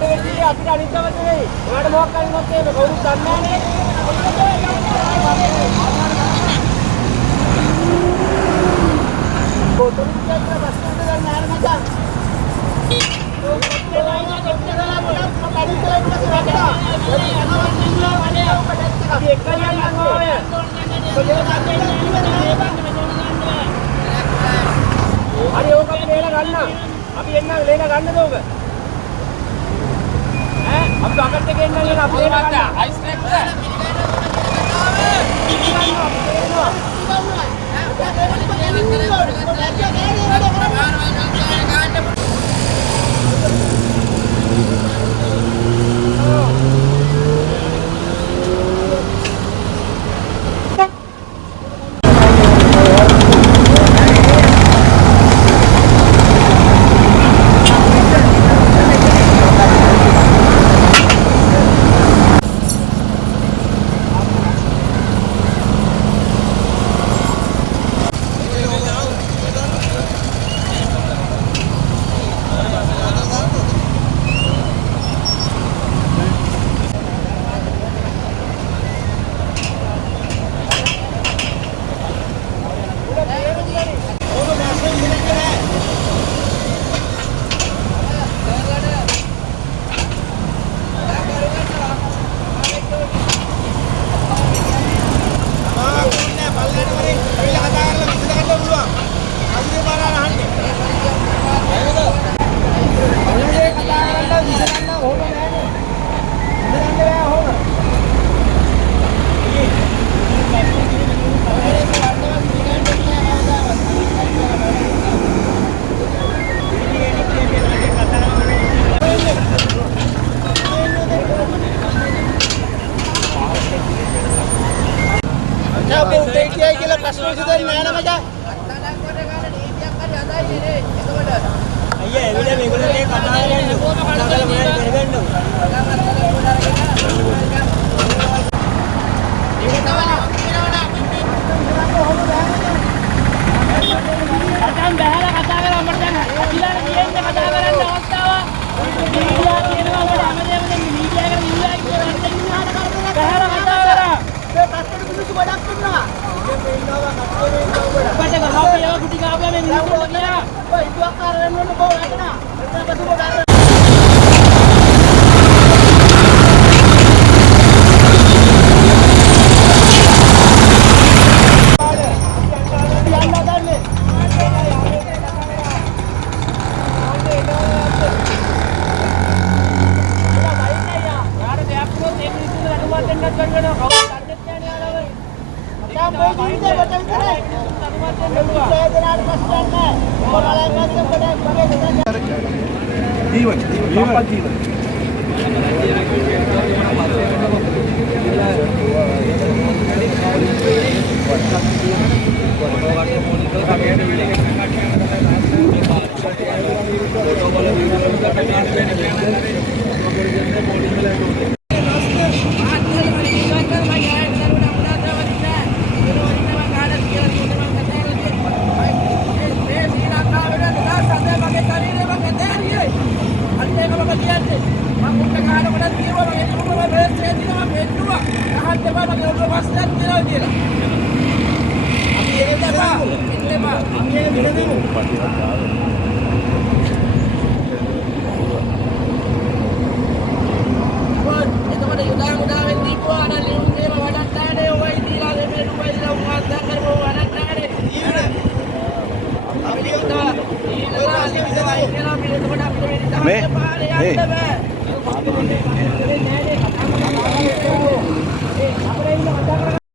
ඔයාට වෙන්නේ අපිට අනිත් දවසේ නෙවෙයි. ඔයාට මොකක් හරි මොකක් ඒක කවුරුත් දන්නේ නැහැ නේ. කොතනද කියලා ප්‍රශ්න ගන්න ආර මචං. හරි ඕක අපි ලේලා ගන්න. අපි එන්න ලේලා ගන්නද ඕක? ඈ අපි බකට් එකේ එන්න ලේලා අපි ලේලා ගන්න. අයිස් ක්‍රීම් එක. Udah udah ditipu ada liung dia bawa data deh, woi dia ada meru woi dia umat dan kerbo